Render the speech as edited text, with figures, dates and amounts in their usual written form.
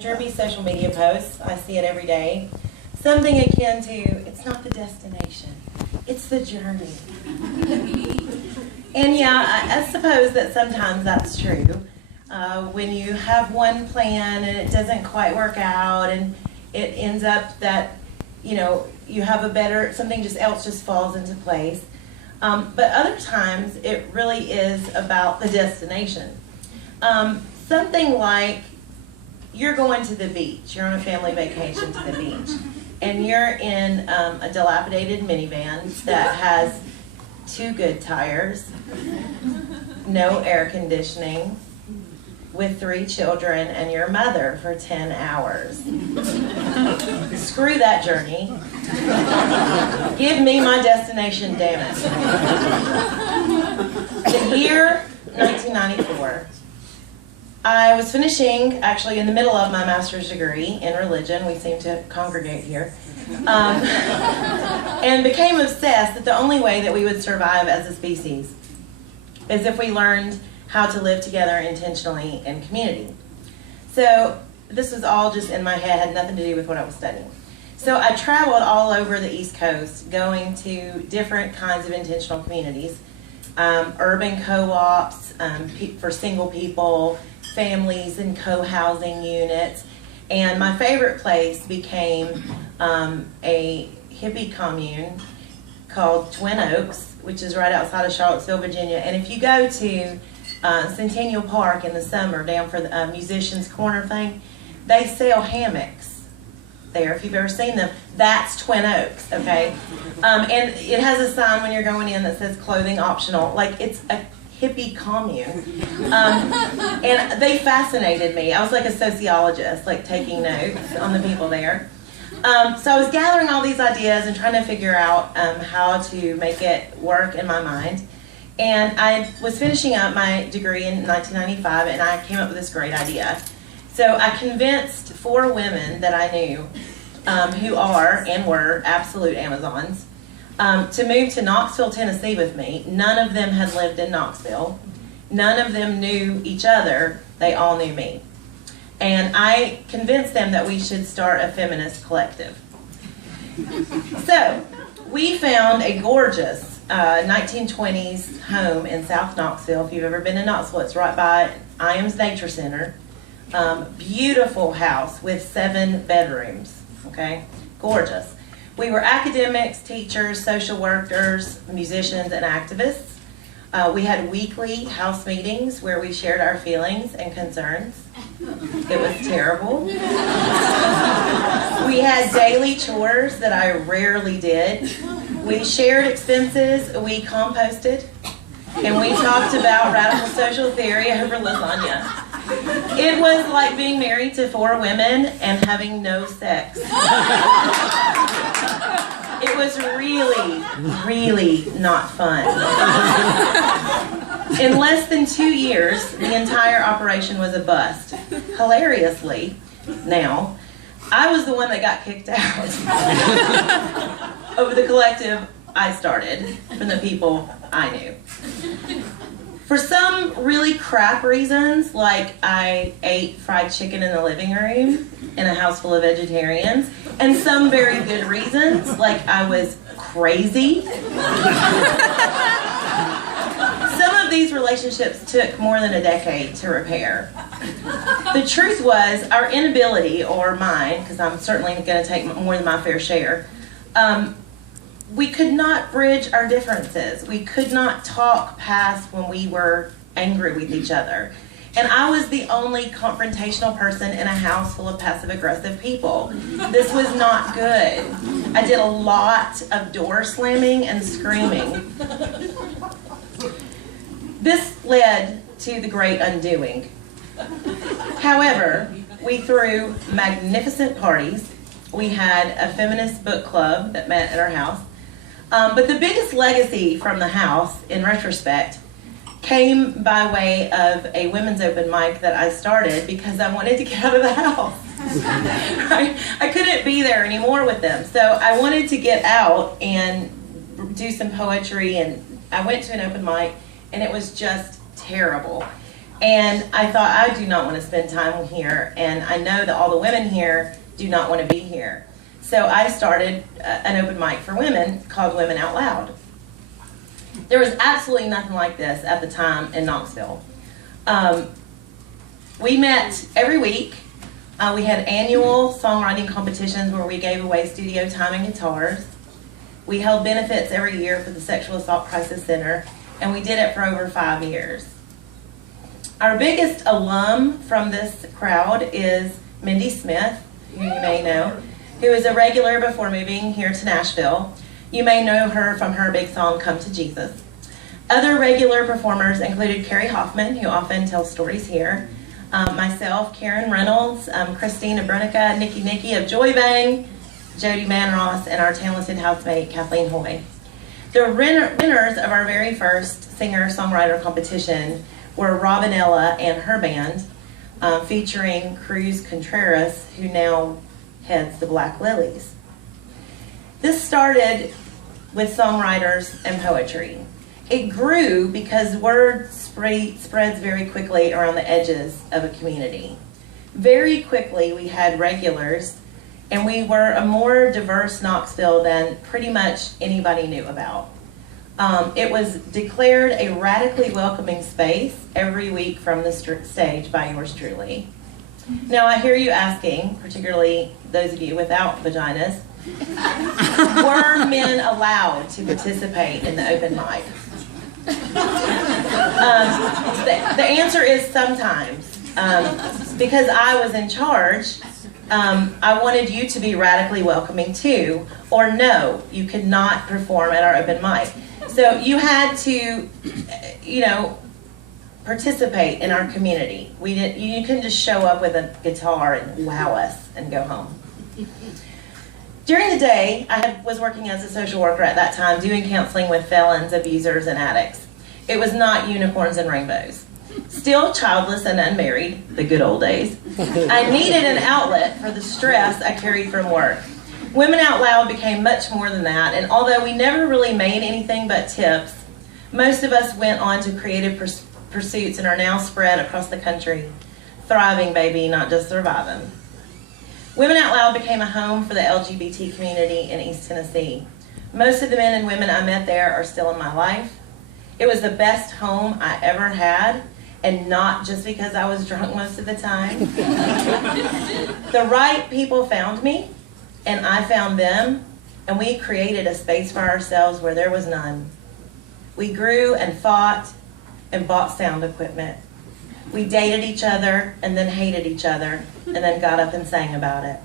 Derby social media posts, I see it every day. Something akin to, it's not the destination, it's the journey. And yeah, I suppose that sometimes that's true. When you have one plan and it doesn't quite work out and it ends up that, you know, you have a better, something else just falls into place. But other times it really is about the destination. Something like, you're going to the beach, you're on a family vacation to the beach, and you're in a dilapidated minivan that has 2 good tires, no air conditioning, with 3 children and your mother for 10 hours. Screw that journey. Give me my destination, damn it. The year 1994. I was finishing, actually in the middle of my master's degree in religion. We seem to congregate here. And became obsessed that the only way that we would survive as a species is if we learned how to live together intentionally in community. So this was all just in my head, had nothing to do with what I was studying. So I traveled all over the East Coast, going to different kinds of intentional communities, urban co-ops for single people, families and co-housing units, and my favorite place became a hippie commune called Twin Oaks, which is right outside of Charlottesville, Virginia. And if you go to Centennial Park in the summer, down for the Musicians Corner thing, they sell hammocks there. If you've ever seen them, that's Twin Oaks, okay? And it has a sign when you're going in that says clothing optional, like it's a hippie commune. And they fascinated me. I was like a sociologist, like taking notes on the people there. So I was gathering all these ideas and trying to figure out how to make it work in my mind. And I was finishing up my degree in 1995, and I came up with this great idea. So I convinced 4 women that I knew who are and were absolute Amazons to move to Knoxville, Tennessee with me. None of them had lived in Knoxville. None of them knew each other. They all knew me. And I convinced them that we should start a feminist collective. So we found a gorgeous 1920s home in South Knoxville. If you've ever been in Knoxville, it's right by Iams Nature Center. Beautiful house with 7 bedrooms, okay? Gorgeous. We were academics, teachers, social workers, musicians, and activists. We had weekly house meetings where we shared our feelings and concerns. It was terrible. We had daily chores that I rarely did. We shared expenses, we composted, and we talked about radical social theory over lasagna. It was like being married to 4 women and having no sex. It was really, really not fun. In less than 2 years, the entire operation was a bust. Hilariously, now, I was the one that got kicked out of the collective I started from the people I knew. For some really crap reasons, like I ate fried chicken in the living room in a house full of vegetarians, and some very good reasons, like I was crazy. Some of these relationships took more than a decade to repair. The truth was, our inability, or mine, because I'm certainly going to take more than my fair share, we could not bridge our differences. We could not talk past when we were angry with each other. And I was the only confrontational person in a house full of passive-aggressive people. This was not good. I did a lot of door slamming and screaming. This led to the great undoing. However, we threw magnificent parties. We had a feminist book club that met at our house. But the biggest legacy from the house, in retrospect, came by way of a women's open mic that I started because I wanted to get out of the house. Right? I couldn't be there anymore with them. So I wanted to get out and do some poetry, and I went to an open mic, and it was just terrible. And I thought, I do not want to spend time here, and I know that all the women here do not want to be here. So I started an open mic for women called Women Out Loud. There was absolutely nothing like this at the time in Knoxville. We met every week. We had annual songwriting competitions where we gave away studio time and guitars. We held benefits every year for the Sexual Assault Crisis Center, and we did it for over 5 years. Our biggest alum from this crowd is Mindy Smith, who you may know, who is a regular before moving here to Nashville. You may know her from her big song, Come to Jesus. Other regular performers included Carrie Hoffman, who often tells stories here, myself, Karen Reynolds, Christina Brunica, Nikki of Joy Bang, Jody Manross, and our talented housemate, Kathleen Hoy. The winners of our very first singer-songwriter competition were Robinella and her band, featuring Cruz Contreras, who now heads the Black Lilies. This started with songwriters and poetry. It grew because word spreads very quickly around the edges of a community. Very quickly we had regulars, and we were a more diverse Knoxville than pretty much anybody knew about. It was declared a radically welcoming space every week from the stage by yours truly. Now I hear you asking, particularly those of you without vaginas, were men allowed to participate in the open mic? The answer is sometimes. Because I was in charge, I wanted you to be radically welcoming too, or no, you could not perform at our open mic. So you had to, participate in our community. You couldn't just show up with a guitar and wow us and go home. During the day, I was working as a social worker at that time, doing counseling with felons, abusers, and addicts. It was not unicorns and rainbows. Still childless and unmarried, the good old days, I needed an outlet for the stress I carried from work. Women Out Loud became much more than that, and although we never really made anything but tips, most of us went on to creative pursuits and are now spread across the country. Thriving, baby, not just surviving. Women Out Loud became a home for the LGBT community in East Tennessee. Most of the men and women I met there are still in my life. It was the best home I ever had, and not just because I was drunk most of the time. The right people found me, and I found them, and we created a space for ourselves where there was none. We grew and fought and bought sound equipment. We dated each other and then hated each other and then got up and sang about it.